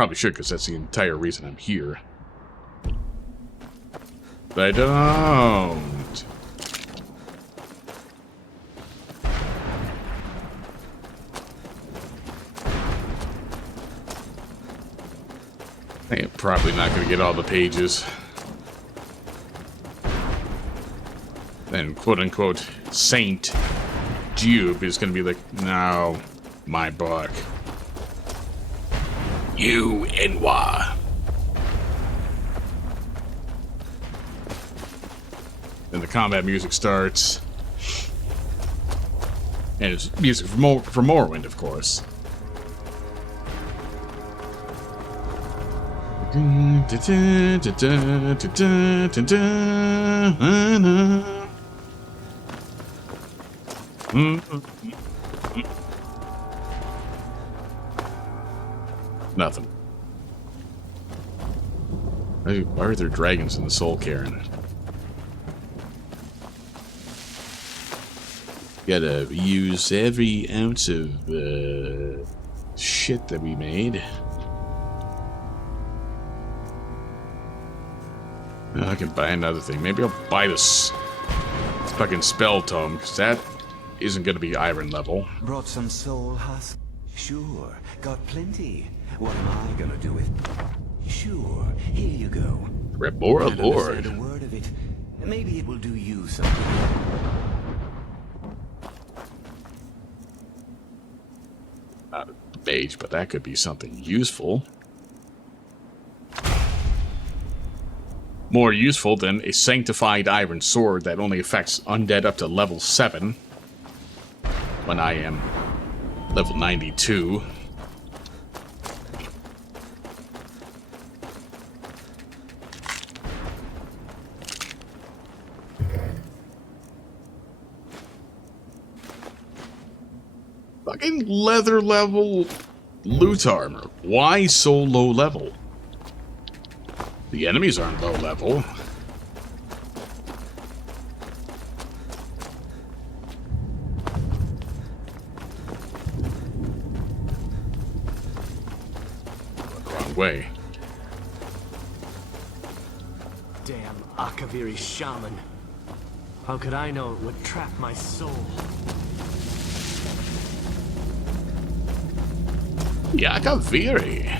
Probably should, because that's the entire reason I'm here. But I don't. I'm probably not going to get all the pages. Then, quote-unquote, Saint Jube is going to be like, no, my book. You and why? Then the combat music starts. And it's music for Morrowind, of course. Nothing. Why are there dragons in the Soul Cairn? Gotta use every ounce of shit that we made. Oh, I can buy another thing. Maybe I'll buy this fucking spell tome, because that isn't gonna be iron level. Brought some soul husk? Sure, got plenty. What am I gonna do with? Sure, here you go. Rebora Can't Lord. understand a word of it. Maybe it will do you something. Not a mage, but that could be something useful. More useful than a sanctified iron sword that only affects undead up to level 7. When I am level 92. Fucking leather level loot armor. Why so low level? The enemies aren't low level. Wrong way. Damn Akaviri shaman. How could I know it would trap my soul? Yakaviri.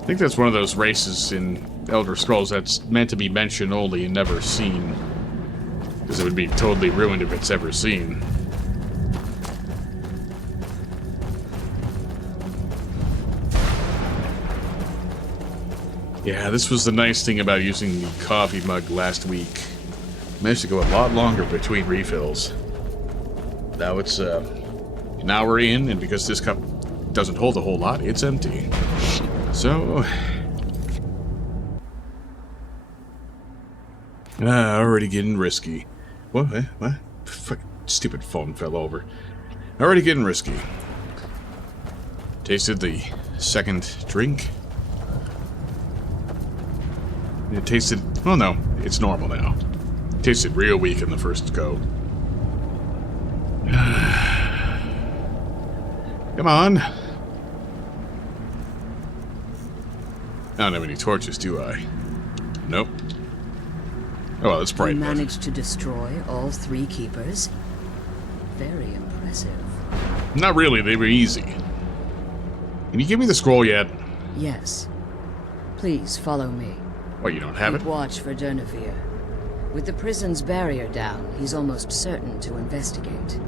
I think that's one of those races in Elder Scrolls that's meant to be mentioned only and never seen. Because it would be totally ruined if it's ever seen. Yeah, this was the nice thing about using the coffee mug last week. Managed to go a lot longer between refills. Now it's an hour in, and because this cup doesn't hold a whole lot, it's empty. So, already getting risky. What? What? Fucking stupid phone fell over. Already getting risky. Tasted the second drink. It tasted. Oh no, it's normal now. It tasted real weak in the first go. Come on. I don't have any torches, do I? Nope. Oh, well, that's bright. You managed to destroy all 3 keepers? Very impressive. Not really, they were easy. Can you give me the scroll yet? Yes. Please follow me. What, you don't have it? Keep watch for Durnavir. With the prison's barrier down, he's almost certain to investigate.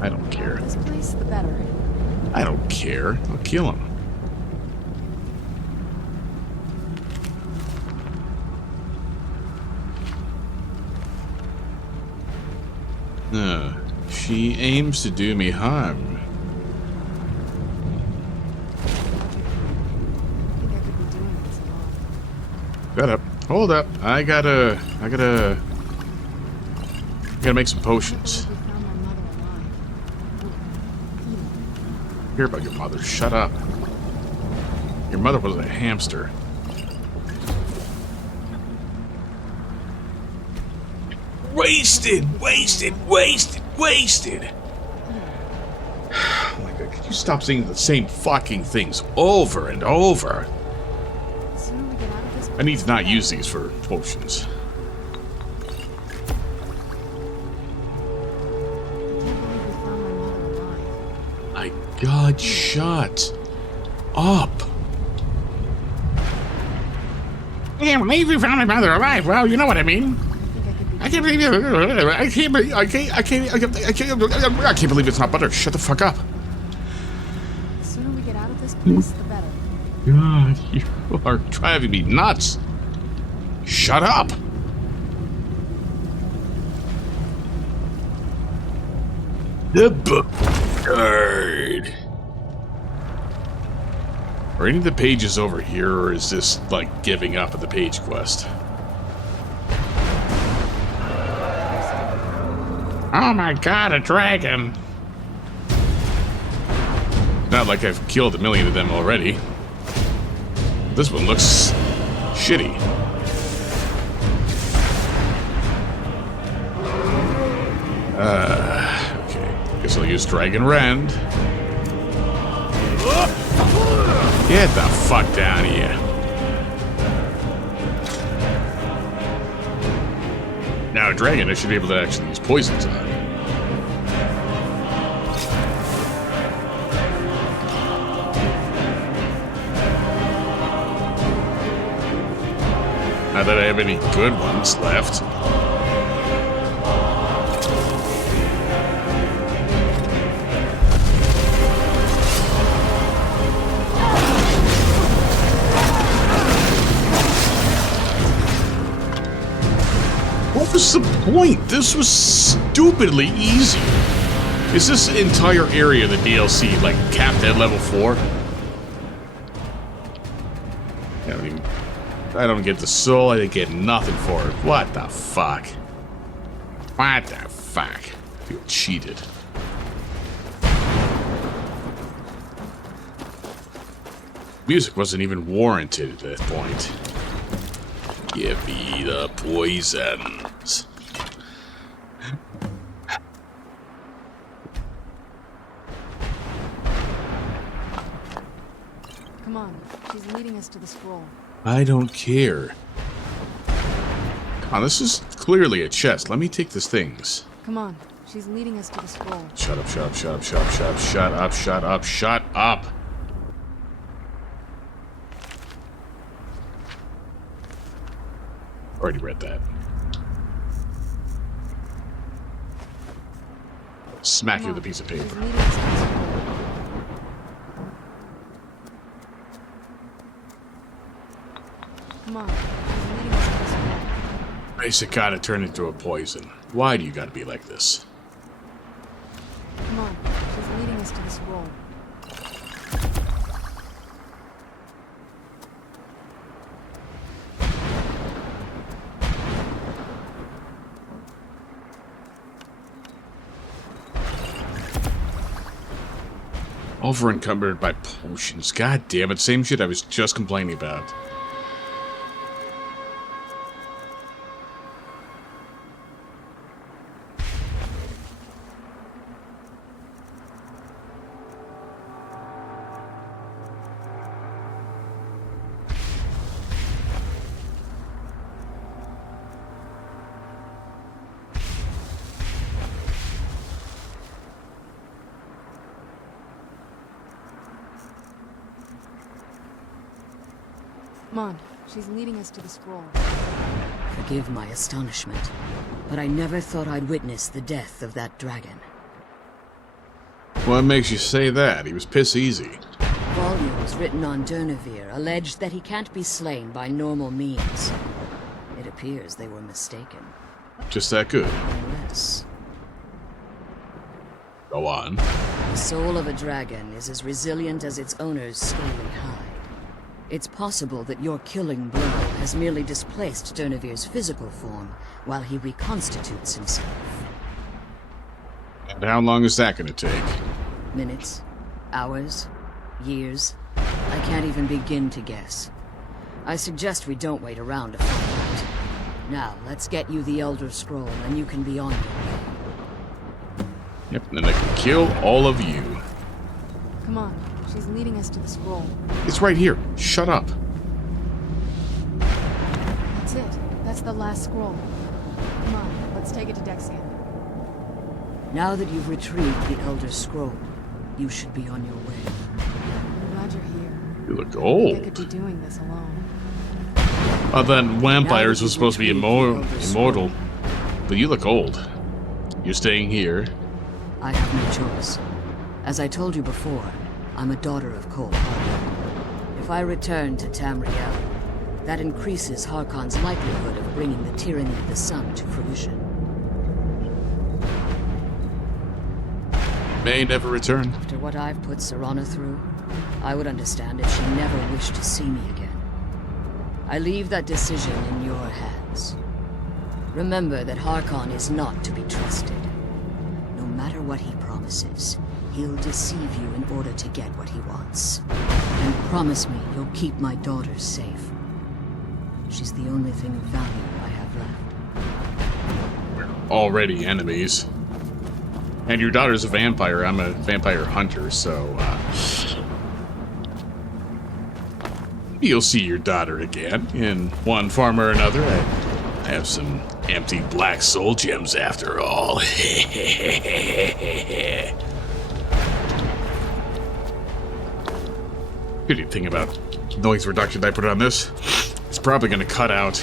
I don't care. This place, the better. I don't care. I'll kill him. She aims to do me harm. I think I could be doing this alone. Shut up. Hold up. I gotta make some potions. We found my mother alive. Hear about your mother. Shut up. Your mother was a hamster. Wasted! Wasted! Wasted! Wasted! you stop saying the same fucking things over and over? The sooner we get out of this I need to not use these for potions. I can't believe we found my mother alive. My God, shut up. I can't believe you found my mother alive. Well, you know what I mean. I think I could be. I can't believe it's not butter. Shut the fuck up. The sooner we get out of this place, the better. God, you are driving me nuts. Shut up. The Dawnguard. Are any of the pages over here, or is this like giving up at the page quest? Oh my God, a dragon! Not like I've killed a million of them already. This one looks shitty. Okay. Guess I'll use Dragon Rend. Get the fuck down here. Now, a dragon, I should be able to actually use poisons on. Not that I have any good ones left. What was the point? This was stupidly easy. Is this entire area of the DLC like capped at level 4? I don't get the soul, I didn't get nothing for it. What the fuck? What the fuck? I feel cheated. Music wasn't even warranted at that point. Give me the poisons. Come on, she's leading us to the scroll. I don't care. Come on, this is clearly a chest. Let me take these things. Come on, she's leading us to the scroll. Shut up, shut up, shut up, shut up, shut up, shut up, shut up, shut up. Already read that. Smack you with a piece of She's paper. leading us to the scroll. Come on, she's leading us to the scroll. Basic gotta turn into a poison. Why do you gotta be like this? Come on, she's leading us to the scroll. Over encumbered by potions. God damn it, same shit I was just complaining about. Come on, she's leading us to the scroll. Forgive my astonishment, but I never thought I'd witness the death of that dragon. What makes you say that? He was piss easy. Volumes written on Durnevere alleged that he can't be slain by normal means. It appears they were mistaken. Just that good. Unless Go on. the soul of a dragon is as resilient as its owner's scaly hide. It's possible that your killing blow has merely displaced Durnevere's physical form while he reconstitutes himself. And how long is that gonna take? Minutes, hours, years. I can't even begin to guess. I suggest we don't wait around to find out. Now, let's get you the Elder Scroll and you can be on your way. Yep, and then I can kill all of you. Come on. She's leading us to the scroll. It's right here. Shut up. That's it. That's the last scroll. Come on, let's take it to Dexian. Now that you've retrieved the Elder Scroll, you should be on your way. I'm glad you're here. You look I old. could be doing this alone. Then vampires were you've supposed to be retrieved the Elder immortal. Scroll, But you look old. You're staying here. I have no choice. As I told you before, I'm a daughter of Cold Harkon. If I return to Tamriel, that increases Harkon's likelihood of bringing the tyranny of the sun to fruition. May never return. After what I've put Serana through, I would understand if she never wished to see me again. I leave that decision in your hands. Remember that Harkon is not to be trusted. No matter what he promises, he'll deceive you in order to get what he wants. And promise me you'll keep my daughter safe. She's the only thing of value I have left. Already enemies. And your daughter's a vampire. I'm a vampire hunter, so you'll see your daughter again in one form or another. I have some empty black soul gems after all. Good thing about noise reduction I put on this. It's probably going to cut out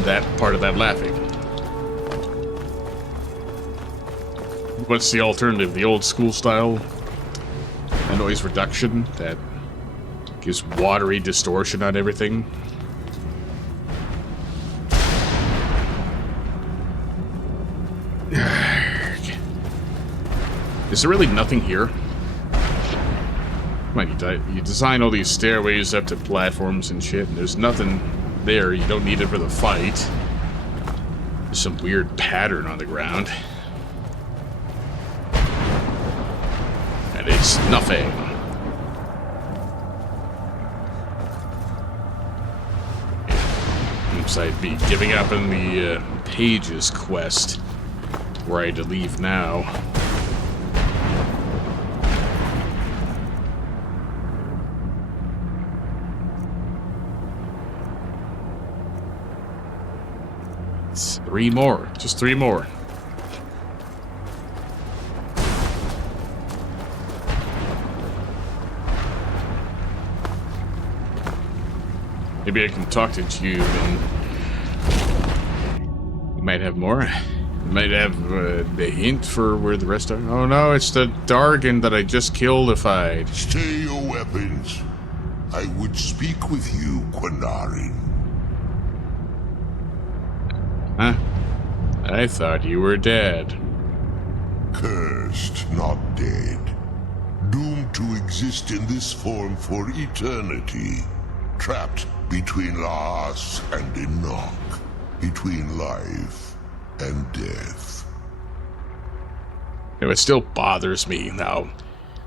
that part of that laughing. What's the alternative? The old school style noise reduction that gives watery distortion on everything? Is there really nothing here? Come on, you design all these stairways up to platforms and shit, and there's nothing there. You don't need it for the fight. There's some weird pattern on the ground. And it's nothing. Seems I'd be giving up on the Pages quest. Where I had to leave now. It's 3 more. Just 3 more. Maybe I can talk to Jude and you might have more. You might have the hint for where the rest are. Oh no, it's the Dargan that I just killed if I'd. Stay your weapons. I would speak with you, Quinarin. Huh? I thought you were dead. Cursed, not dead. Doomed to exist in this form for eternity. Trapped between Laas and Enoch. Between life and death. You know, it still bothers me now.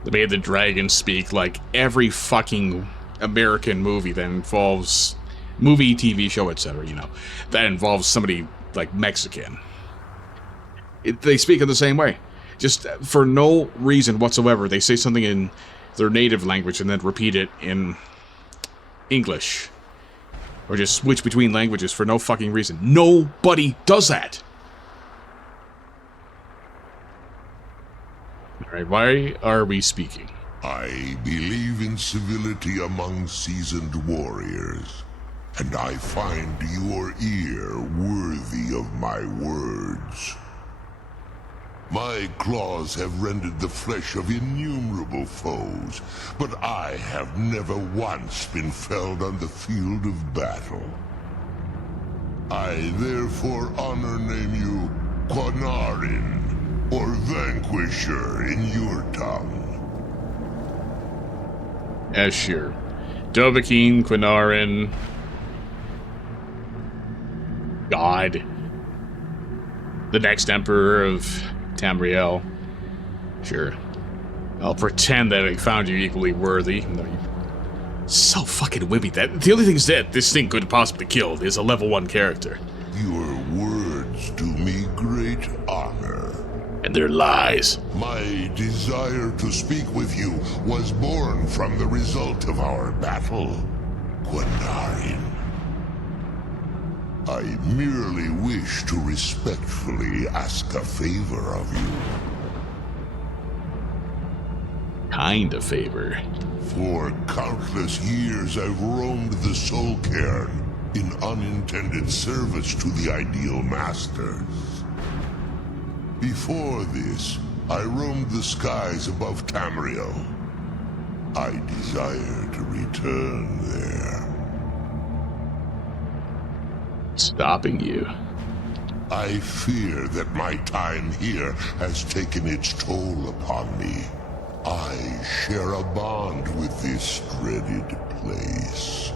They made the dragon speak like every fucking American movie that involves movie, TV show, etc. You know, that involves somebody like Mexican. They speak in the same way, just for no reason whatsoever. They say something in their native language and then repeat it in English, or just switch between languages for no fucking reason. Nobody does that. Alright, why are we speaking? I believe in civility among seasoned warriors, and I find your ear worthy of my words. My claws have rended the flesh of innumerable foes, but I have never once been felled on the field of battle. I therefore honor name you Quinarin, or Vanquisher in your tongue. Yeah, sure. Dovahkiin, Quinarin, God, the next Emperor of Tamriel. Sure. I'll pretend that I found you equally worthy. No, so fucking wimpy. That the only thing that this thing could possibly kill is a level 1 character. Your words do me great honor. And they're lies. My desire to speak with you was born from the result of our battle, Quinarin. I merely wish to respectfully ask a favor of you. Kind of favor. For countless years I've roamed the Soul Cairn in unintended service to the Ideal Masters. Before this, I roamed the skies above Tamriel. I desire to return there. Stopping you. I fear that my time here has taken its toll upon me. I share a bond with this dreaded place.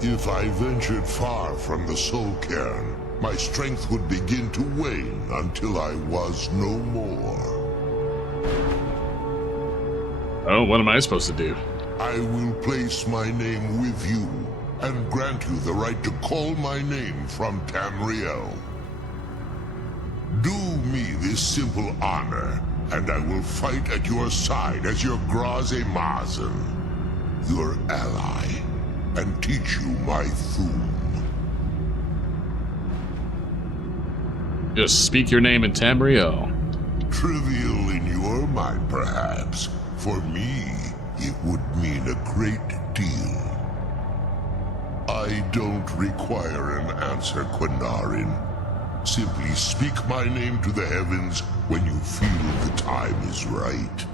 If I ventured far from the Soul Cairn, my strength would begin to wane until I was no more. Oh, what am I supposed to do? I will place my name with you and grant you the right to call my name from Tamriel. Do me this simple honor, and I will fight at your side as your Graze Mazen, your ally, and teach you my Thum. Just speak your name in Tamriel. Trivial in your mind, perhaps. For me, it would mean a great deal. I don't require an answer, Quinarin. Simply speak my name to the heavens when you feel the time is right.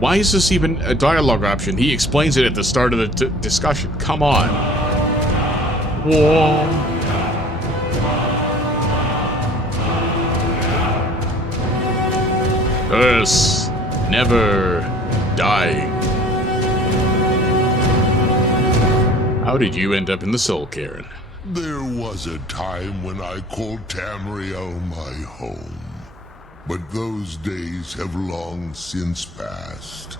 Why is this even a dialogue option? He explains it at the start of the discussion. Come on. Whoa. Curse. Never dying. How did you end up in the Soul Cairn? There was a time when I called Tamriel my home. But those days have long since passed.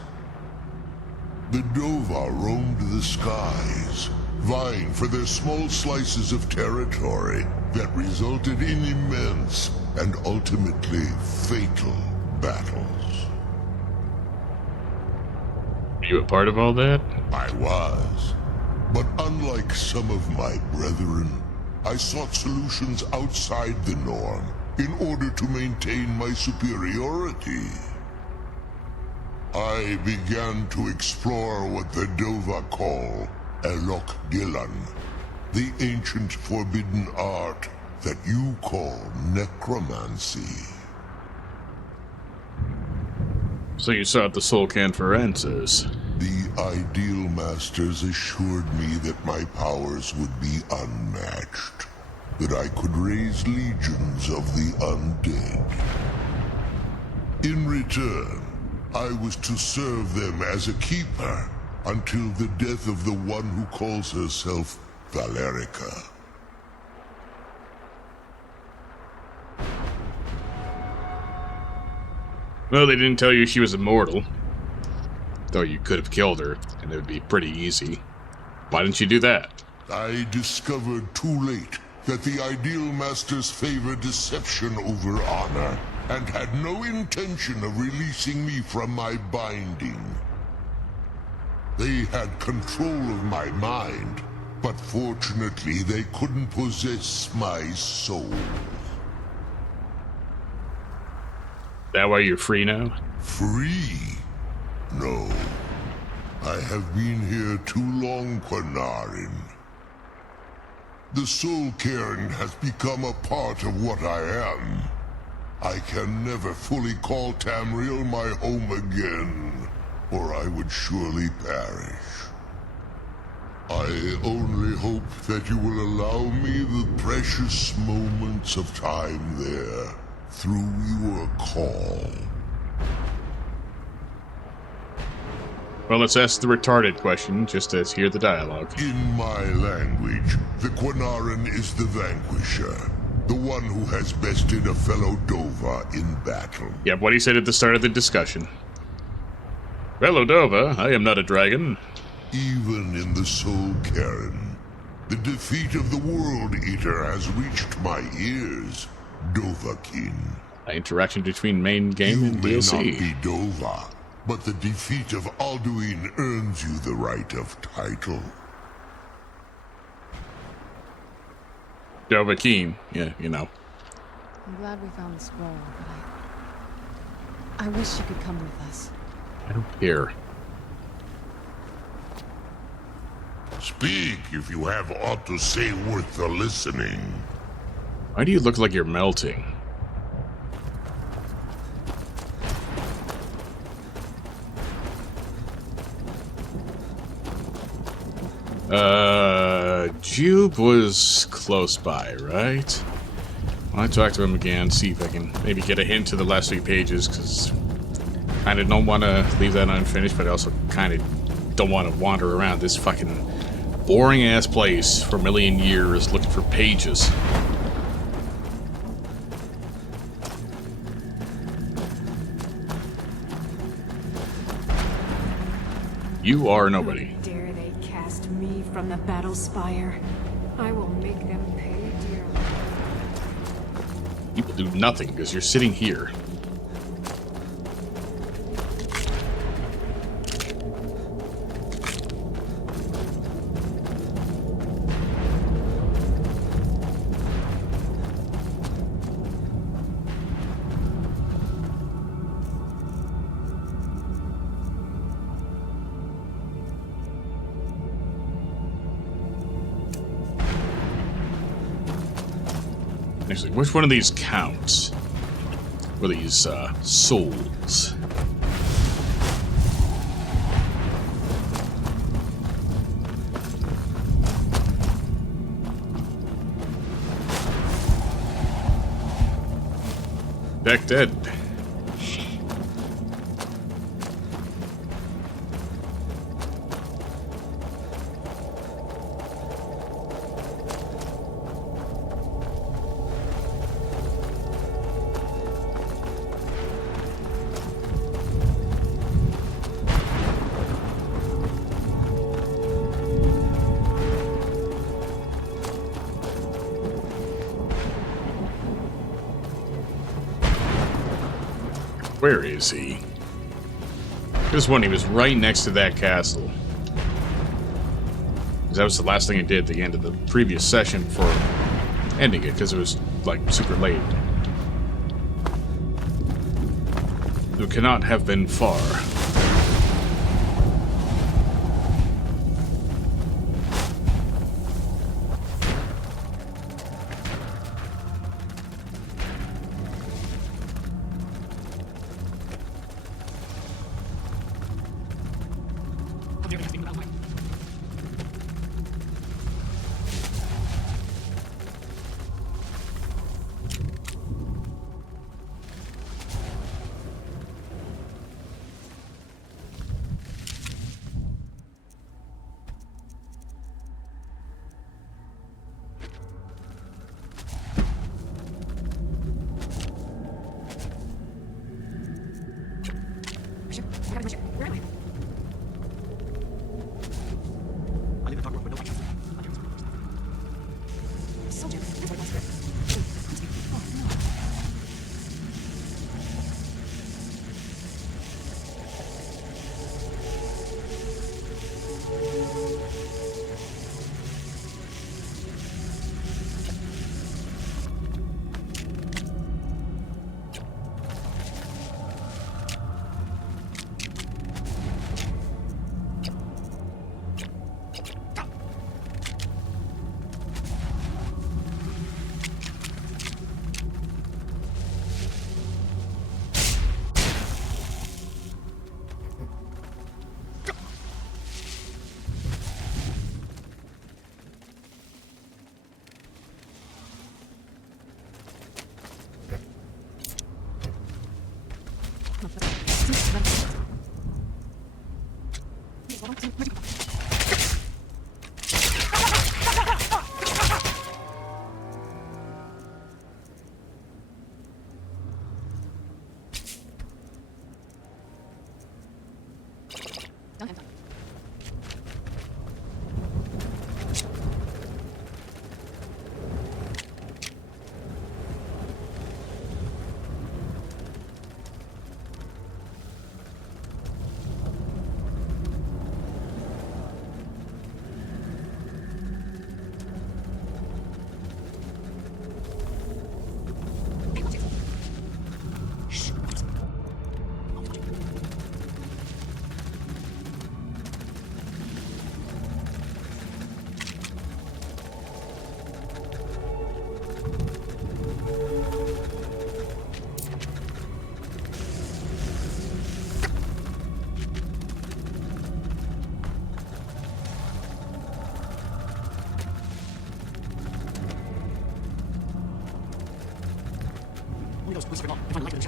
The Dova roamed the skies, vying for their small slices of territory that resulted in immense and ultimately fatal battles. You a part of all that? I was. But unlike some of my brethren, I sought solutions outside the norm in order to maintain my superiority. I began to explore what the Dova call Elok Gillan, the ancient forbidden art that you call necromancy. So you sought the Soul Cairn for answers. The Ideal Masters assured me that my powers would be unmatched, that I could raise legions of the undead. In return, I was to serve them as a keeper until the death of the one who calls herself Valerica. Well, they didn't tell you she was immortal. Though you could have killed her, and it would be pretty easy. Why didn't you do that? I discovered too late that the Ideal Masters favor deception over honor, and had no intention of releasing me from my binding. They had control of my mind, but fortunately they couldn't possess my soul. That why you're free now? Free? No. I have been here too long, Quinarin. The Soul Cairn has become a part of what I am. I can never fully call Tamriel my home again, or I would surely perish. I only hope that you will allow me the precious moments of time there, through your call. Well, let's ask the retarded question, just to hear the dialogue. In my language, the Quinarin is the vanquisher, the one who has bested a fellow Dova in battle. Yep, what he said at the start of the discussion. Fellow Dova, I am not a dragon. Even in the Soul Cairn, The defeat of the World Eater has reached my ears, Dovahkiin. Interaction between main game and You may DLC. not be Dova, but the defeat of Alduin earns you the right of title. Dovahkiin, yeah, you know. I'm glad we found the scroll, but I wish you could come with us. I don't care. Speak if you have aught to say worth the listening. Why do you look like you're melting? Jube was close by, right? I'll talk to him again, see if I can maybe get a hint to the last few pages, because kind of don't want to leave that unfinished, but I also kind of don't want to wander around this fucking boring-ass place for a million years looking for pages. You are nobody. How dare they cast me from the battle spire? I will make them pay dearly. You will do nothing because you're sitting here. Actually, which one of these counts? Were these, souls? Deck dead. Where is he? This one, he was right next to that castle. That was the last thing I did at the end of the previous session for ending it, because it was, like, super late. It cannot have been far. Yeah, like it.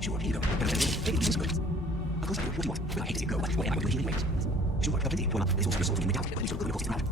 Sure, here you go. Take this good. Of course I do. What do you want? Well, I hate to see it go, but where am I going to heal anyway? Sure, got plenty. Well, it's also your soul to me down, but it's not good because it's not.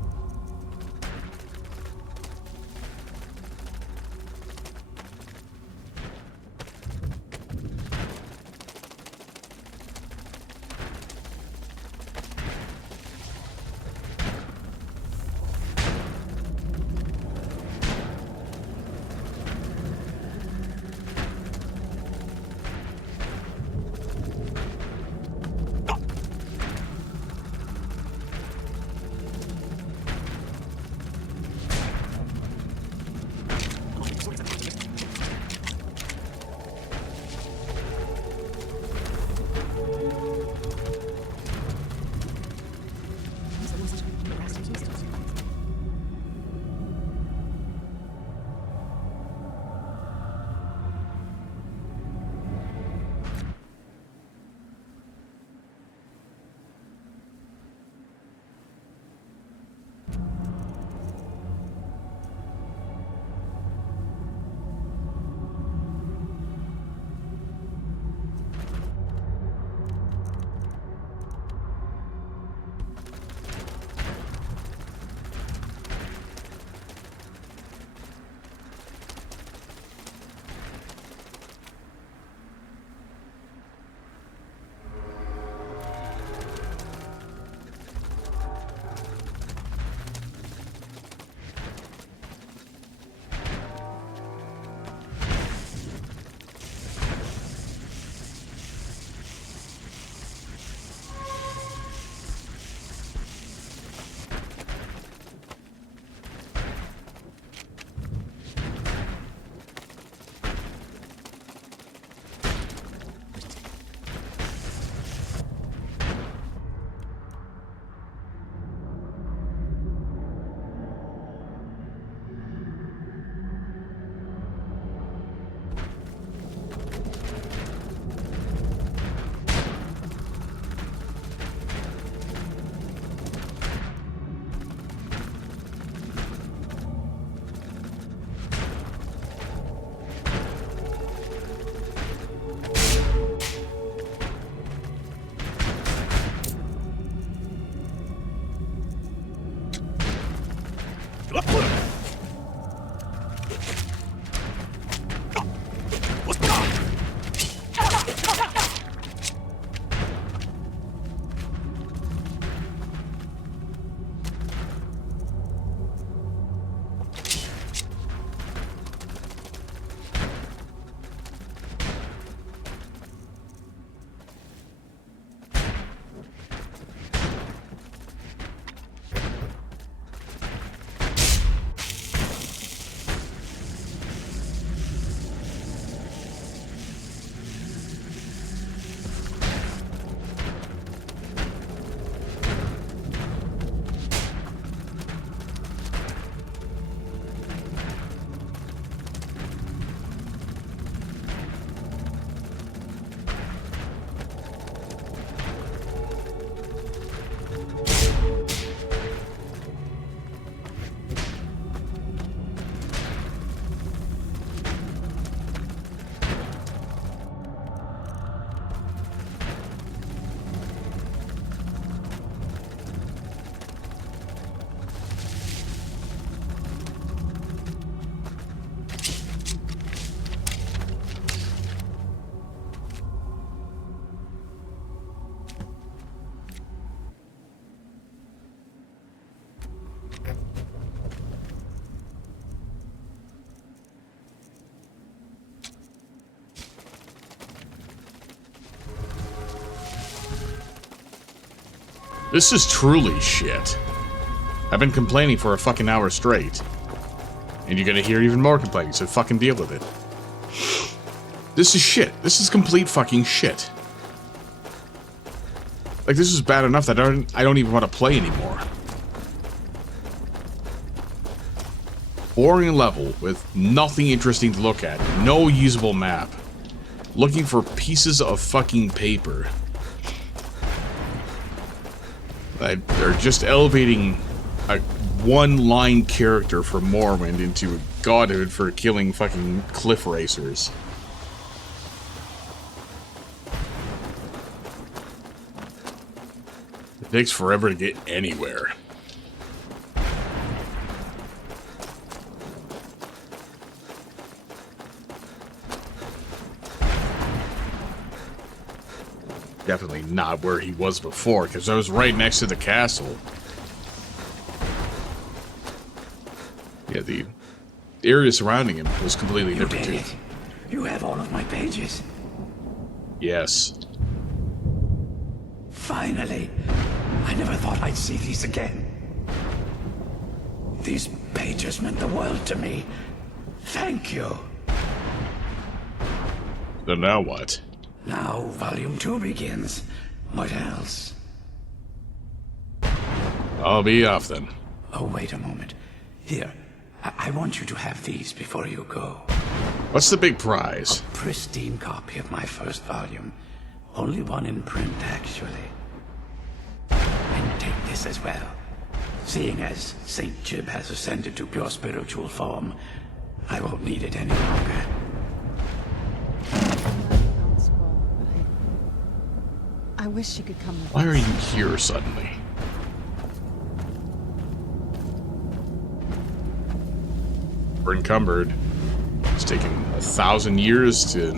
This is truly shit. I've been complaining for a fucking hour straight. And you're gonna hear even more complaining, so fucking deal with it. This is shit. This is complete fucking shit. Like, this is bad enough that I don't even want to play anymore. Boring level with nothing interesting to look at. No usable map. Looking for pieces of fucking paper. They're just elevating a one-line character from Morrowind into a godhood for killing fucking cliff racers. It takes forever to get anywhere. Definitely not where he was before, because I was right next to the castle. Yeah, the area surrounding him was completely different too. You have all of my pages. Yes. Finally. I never thought I'd see these again. These pages meant the world to me. Thank you. Then now what? Now, Volume 2 begins. What else? I'll be off then. Oh, wait a moment. Here, I want you to have these before you go. What's the big prize? A pristine copy of my first volume. Only one in print, actually. And take this as well. Seeing as St. Jib has ascended to pure spiritual form, I won't need it any longer. I wish you could come with Why us. are you here suddenly? We're encumbered. It's taken 1,000 years to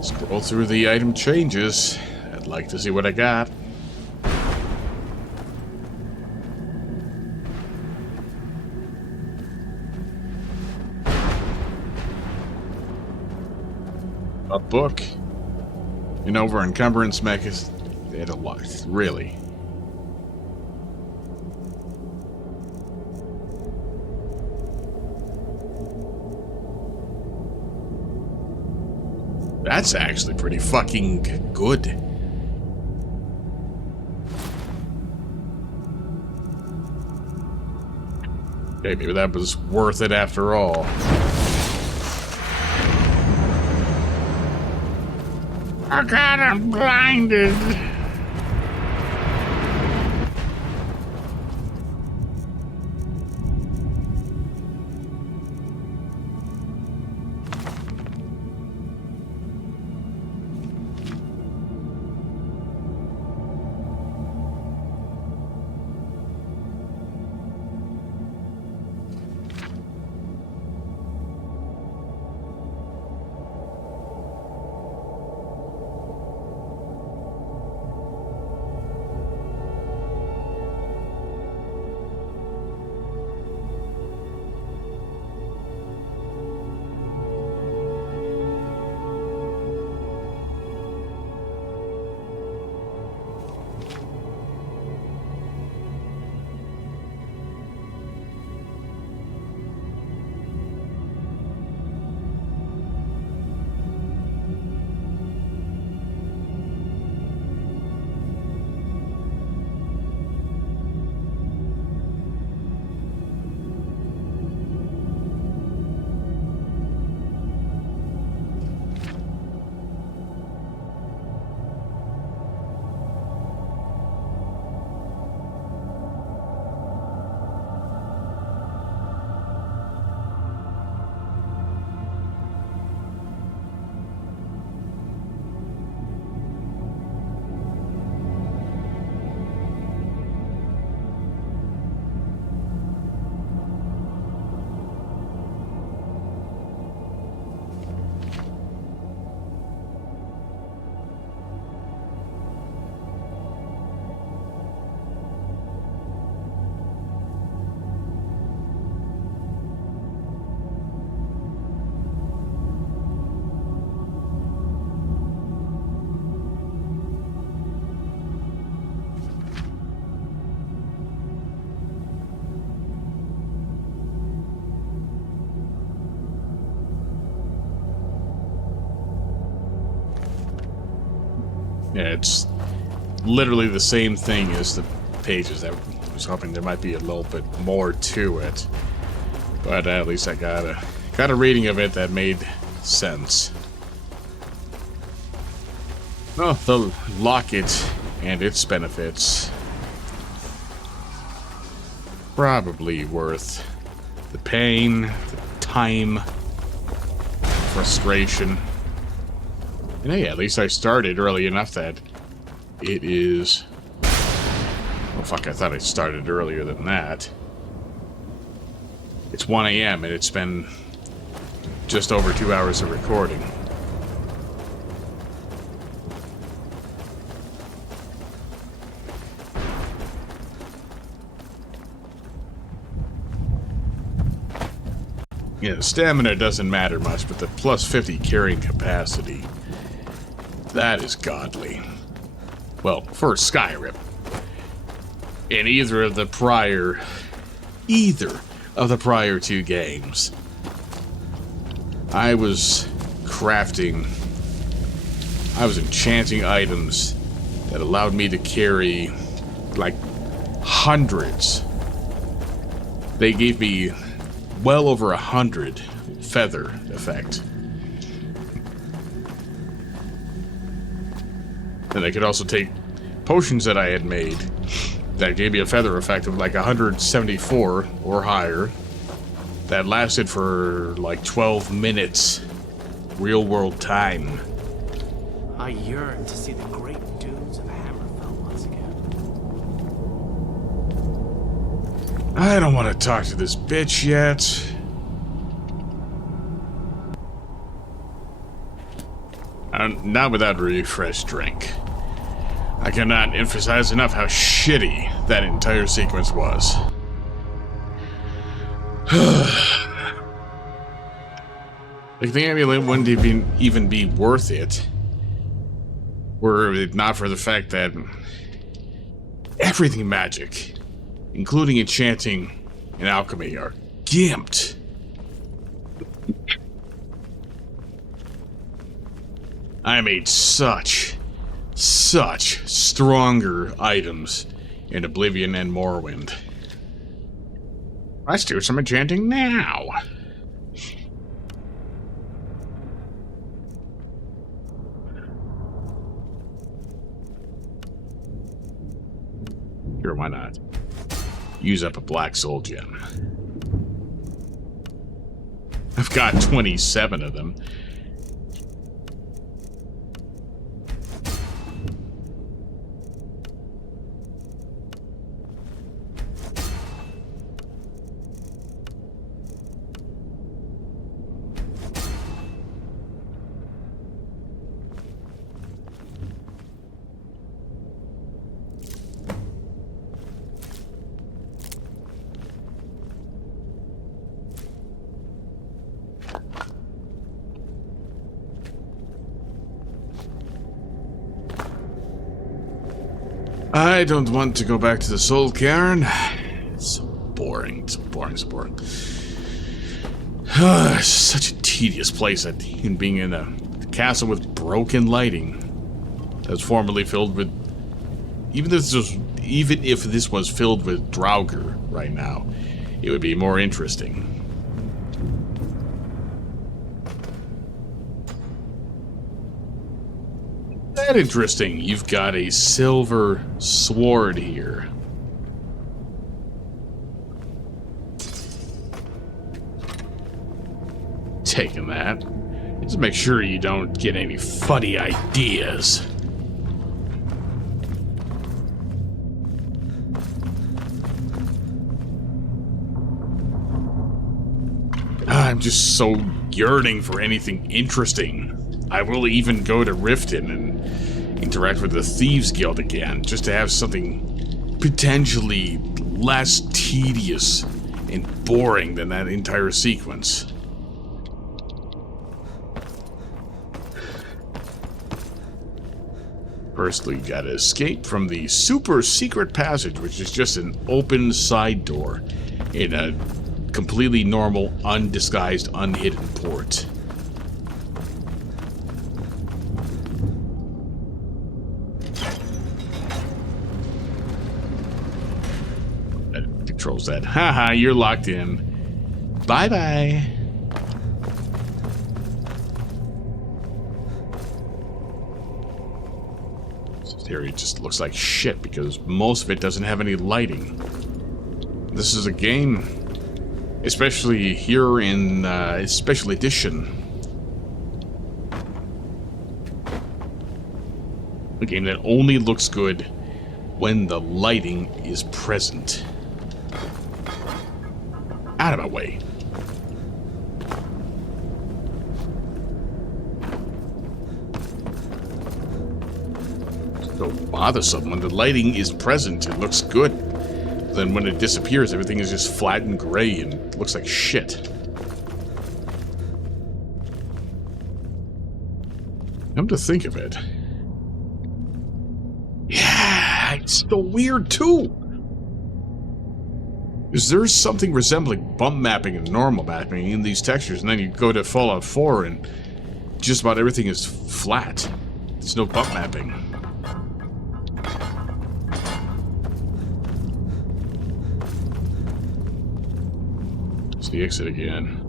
scroll through the item changes. I'd like to see what I got. A book. And over encumbrance mechas. They had a lot. Really. That's actually pretty fucking good. Okay, maybe that was worth it after all. Oh god, I'm blinded. Yeah, it's literally the same thing as the pages. I was hoping there might be a little bit more to it. But at least I got a reading of it that made sense. Well, the locket and its benefits probably worth the pain, the time, frustration. And hey, at least I started early enough that it is... Oh fuck, I thought I started earlier than that. It's 1 a.m. and it's been just over 2 hours of recording. Yeah, the stamina doesn't matter much, but the plus 50 carrying capacity, that is godly. Well, for Skyrim. In either of the prior 2 games, I was enchanting items that allowed me to carry, like, hundreds. They gave me well over 100 feather effect. And I could also take potions that I had made that gave me a feather effect of like 174 or higher. That lasted for like 12 minutes real world time. I yearn to see the great dunes of Hammerfell once again. I don't want to talk to this bitch yet. Not without a refresh drink. I cannot emphasize enough how shitty that entire sequence was. Like, the amulet wouldn't even be worth it were it not for the fact that everything magic, including enchanting and alchemy, are gimped. I made such stronger items in Oblivion and Morrowind. Let's do some enchanting now. Sure, why not? Use up a black soul gem. I've got 27 of them. I don't want to go back to the Soul Cairn. It's so boring. It's so boring, so boring. It's such a tedious place, in being in a castle with broken lighting that's formerly filled with... Even if this was filled with Dawnguard right now, it would be more interesting. That interesting. You've got a silver sword here. Taking that. Just make sure you don't get any funny ideas. I'm just so yearning for anything interesting. I will even go to Riften and interact with the Thieves Guild again, just to have something potentially less tedious and boring than that entire sequence. First, we gotta escape from the super secret passage, which is just an open side door in a completely normal, undisguised, unhidden port. controls that. Haha, you're locked in. Bye-bye. This area just looks like shit because most of it doesn't have any lighting. This is a game, especially here in Special Edition. A game that only looks good when the lighting is present. Out of my way. So bothersome. When the lighting is present, it looks good. Then when it disappears, everything is just flat and gray and looks like shit. Come to think of it. Yeah, it's so weird too. Is there something resembling bump mapping and normal mapping in these textures, and then you go to Fallout 4 and just about everything is flat. There's no bump mapping. It's the exit again.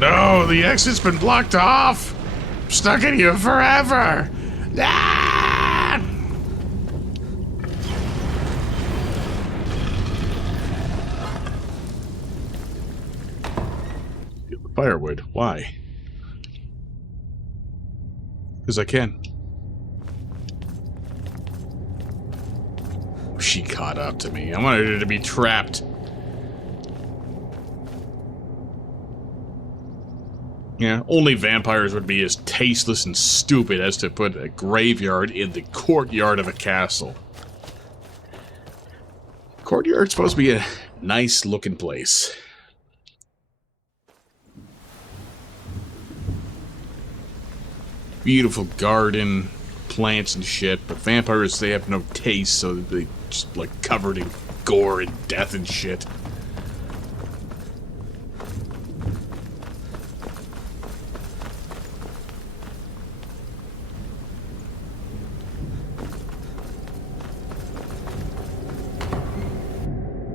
No, the exit's been blocked off! I'm stuck in here forever! Ah! Get the firewood. Why? Because I can. She caught up to me. I wanted her to be trapped. Yeah, only vampires would be as tasteless and stupid as to put a graveyard in the courtyard of a castle. Courtyard's supposed to be a nice looking place. Beautiful garden, plants and shit, but vampires, they have no taste, so they just like covered in gore and death and shit.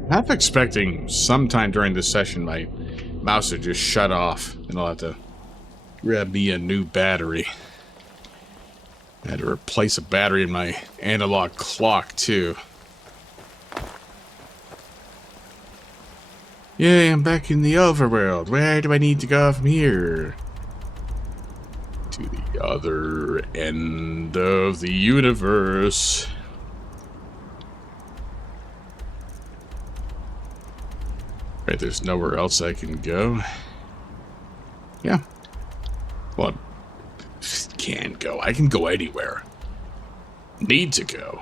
Half expecting sometime during this session my mouse would just shut off and I'll have to grab me a new battery. I had to replace a battery in my analog clock too. Yay, I'm back in the overworld. Where do I need to go from here? To the other end of the universe. Right, there's nowhere else I can go. Yeah. Well, I can go. I can go anywhere. Need to go.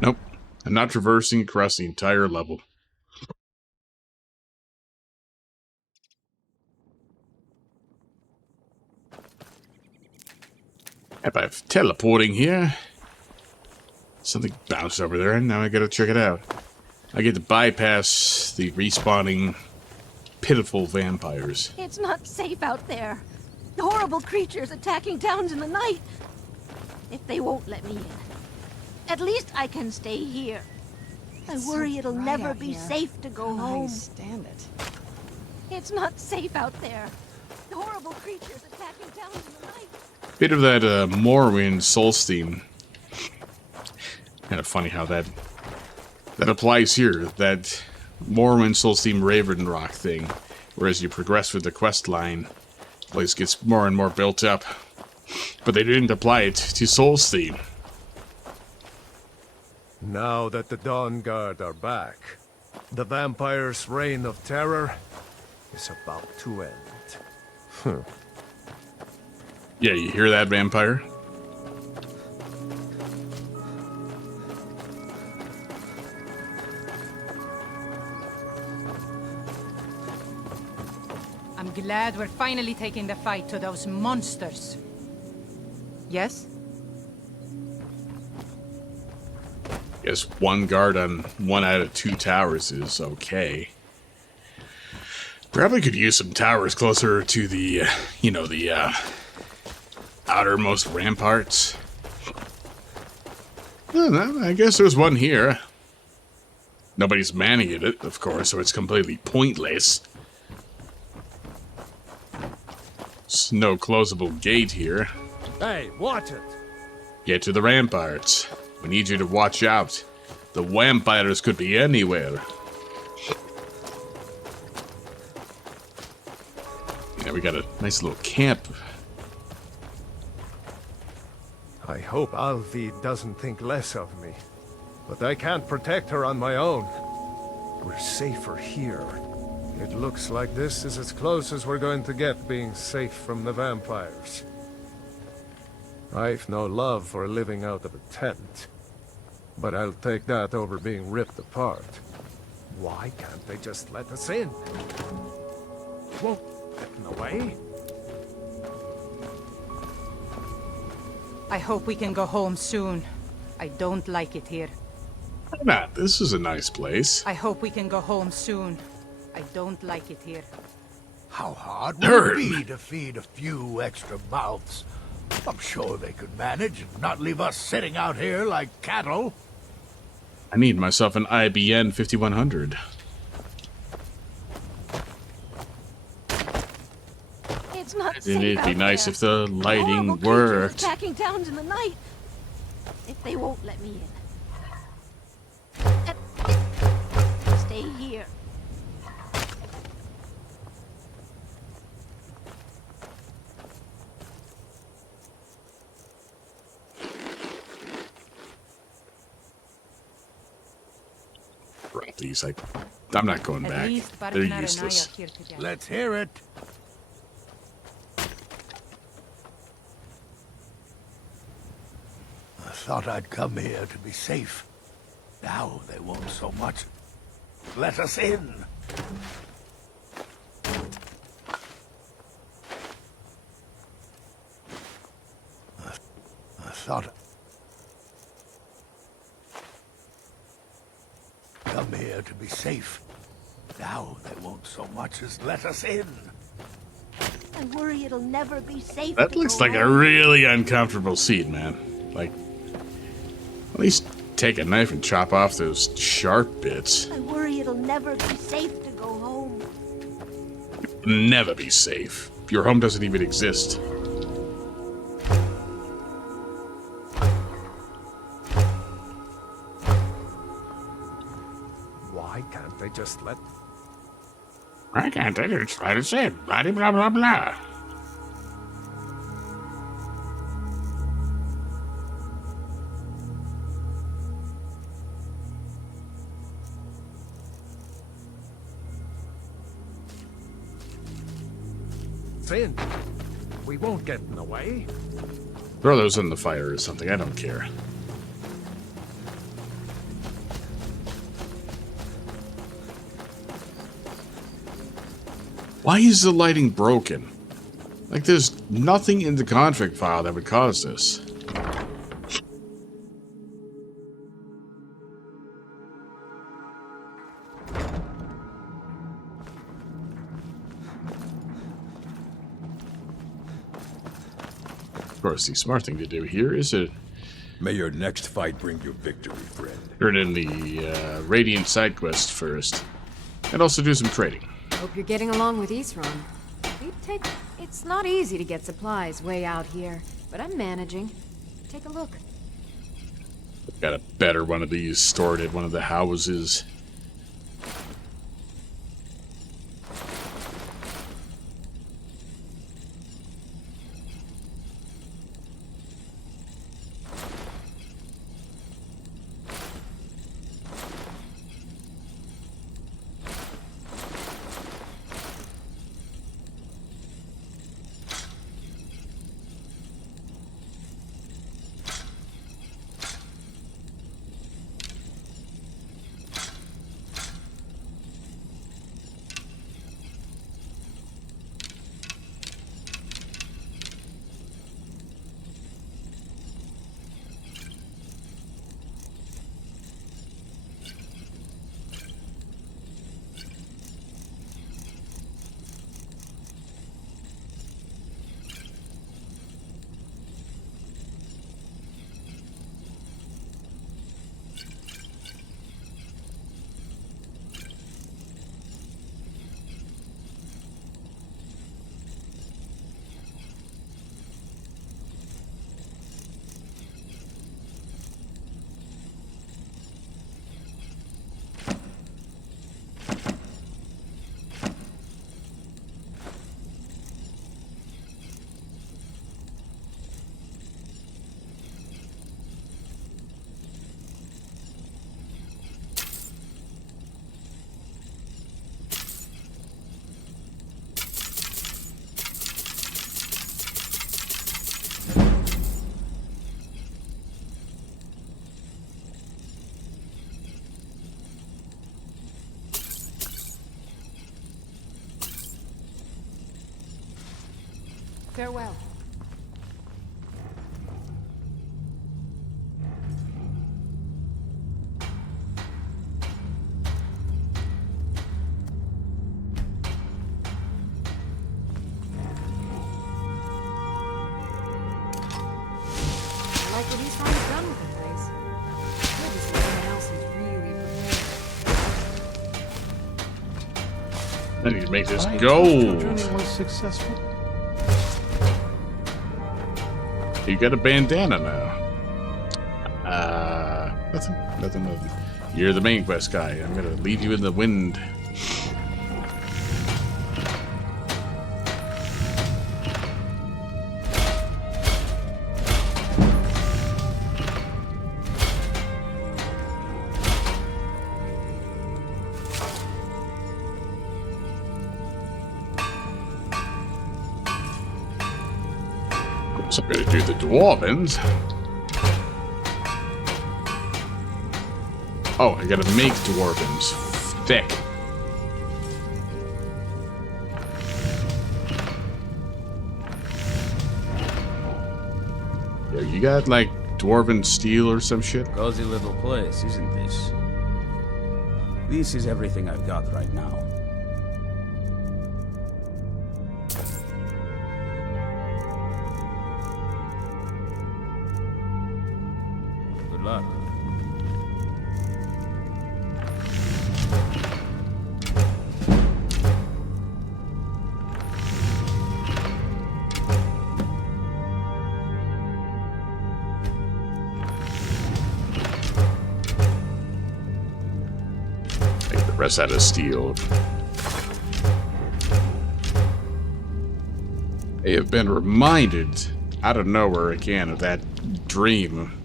Nope. I'm not traversing across the entire level. Yep, I'm teleporting here. Something bounced over there, and now I gotta check it out. I get to bypass the respawning, pitiful vampires. It's not safe out there. Horrible creatures attacking towns in the night. If they won't let me in, at least I can stay here. I worry it'll never be safe to go home. Stand it. It's not safe out there. Horrible creatures attacking towns in the night. Bit of that Morrowind Souls theme. Kind of funny how that applies here. That Morrowind Souls theme Raven Rock thing. Whereas you progress with the quest line, the place gets more and more built up. But they didn't apply it to Souls theme. Now that the Dawnguard are back, the vampire's reign of terror is about to end. Yeah, you hear that, vampire? I'm glad we're finally taking the fight to those monsters. Yes? Guess one guard on 1 out of 2 towers is okay. Probably could use some towers closer to the, the outermost ramparts. Well, I guess there's one here. Nobody's manning it, of course, so it's completely pointless. There's no closable gate here. Hey, watch it! Get to the ramparts. We need you to watch out. The vampires could be anywhere. Yeah, we got a nice little camp. I hope Alvi doesn't think less of me. But I can't protect her on my own. We're safer here. It looks like this is as close as we're going to get being safe from the vampires. I've no love for living out of a tent. But I'll take that over being ripped apart. Why can't they just let us in? Won't get in the way. I hope we can go home soon. I don't like it here. Why not? This is a nice place. I hope we can go home soon. I don't like it here. How hard would it be to feed a few extra mouths? I'm sure they could manage and not leave us sitting out here like cattle. I need myself an IBN 5100. It's not safe It'd be out nice there. if the lighting Horrible creatures worked. attacking towns in the night. If they won't let me in. Stay here. Drop these. I'm not going At back. least They're Barknar and I useless. are here together. Let's hear it. I thought I'd come here to be safe. Now they won't so much. Let us in. I thought I'd come here to be safe. Now they won't so much as let us in. I worry it'll never be safe. That to looks go like a home. really uncomfortable seat, man. Like, at least take a knife and chop off those sharp bits. I worry it'll never be safe to go home. Never be safe. Your home doesn't even exist. Why can't they just let... Why can't they just let us in? Blah, blah, blah, blah. in? We won't get in the way. Throw those in the fire or something. I don't care. Why is the lighting broken? Like, there's nothing in the config file that would cause this. Of course, the smart thing to do here is to May your next fight bring you victory, friend. turn in the Radiant side quest first, and also do some trading. Hope you're getting along with Isran. It's not easy to get supplies way out here, but I'm managing. Take a look. Got a better one of these stored at one of the houses. Farewell. I like what he's trying to done with the place. Good to see someone else is really prepared. I need to make this gold. Journey was successful. You got a bandana now. Nothing. You're the main quest guy. I'm gonna leave you in the wind. So I'm gonna do the dwarvens. Oh, I gotta make dwarvens thick. Yo, you got like dwarven steel or some shit? Cozy little place, isn't this? This is everything I've got right now. Good luck. Make the rest out of steel. I have been reminded out of nowhere again of that dream.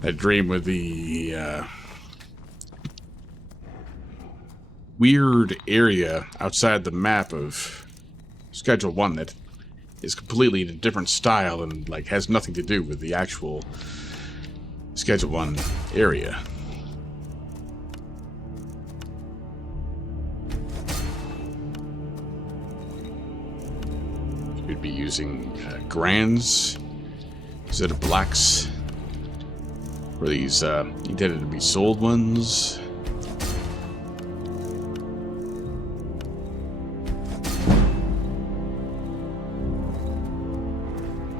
That dream with the weird area outside the map of Schedule 1 that is completely in a different style and like has nothing to do with the actual Schedule 1 area. You'd be using Grands instead of Blacks. For these intended to be sold ones.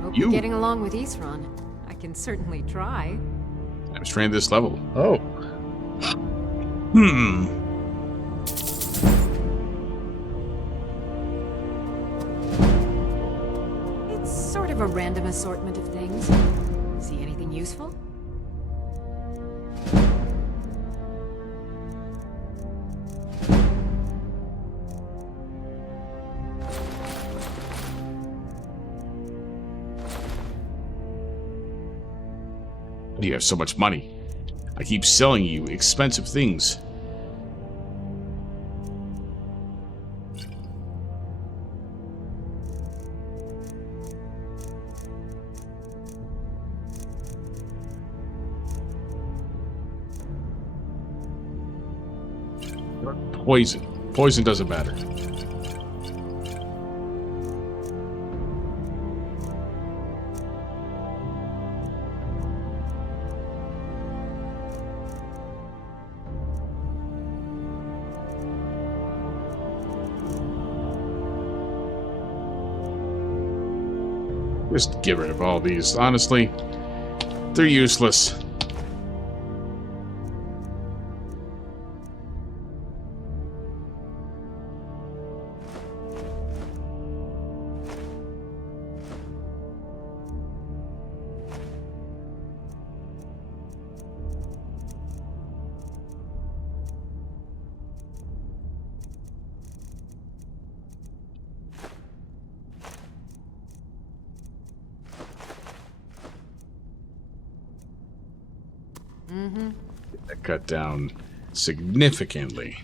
Hope you're getting along with Isran. I can certainly try. I'm trained this level. Oh. It's sort of a random assortment of things. See anything useful? You have so much money. I keep selling you expensive things. Poison. Poison doesn't matter. Just get rid of all these. Honestly, they're useless. That cut down significantly.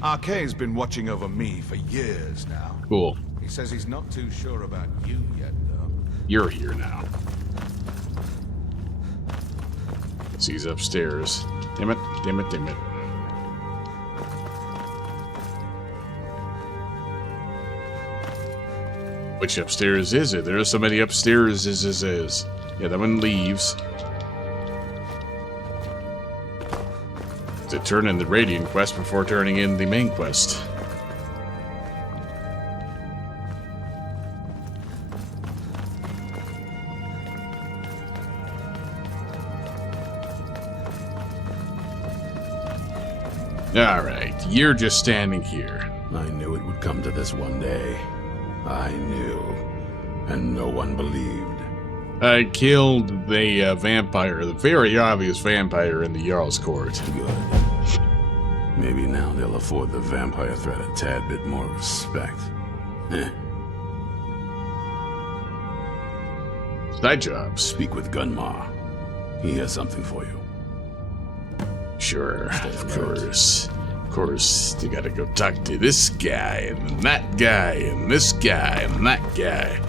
Arcay's been watching over me for years now. Cool. He says he's not too sure about you yet, though. You're here now. He's upstairs. Damn it, damn it, damn it. Which upstairs is it? There are so many upstairs. Yeah, that one leaves. To turn in the Radiant quest before turning in the main quest. Alright, you're just standing here. I knew it would come to this one day. I knew. And no one believed. I killed the vampire, the very obvious vampire in the Jarl's Court. Good. Maybe now they'll afford the vampire threat a tad bit more respect. Side jobs. Speak with Gunmar. He has something for you. Sure, of course. Of course, you gotta go talk to this guy, and that guy, and this guy, and that guy.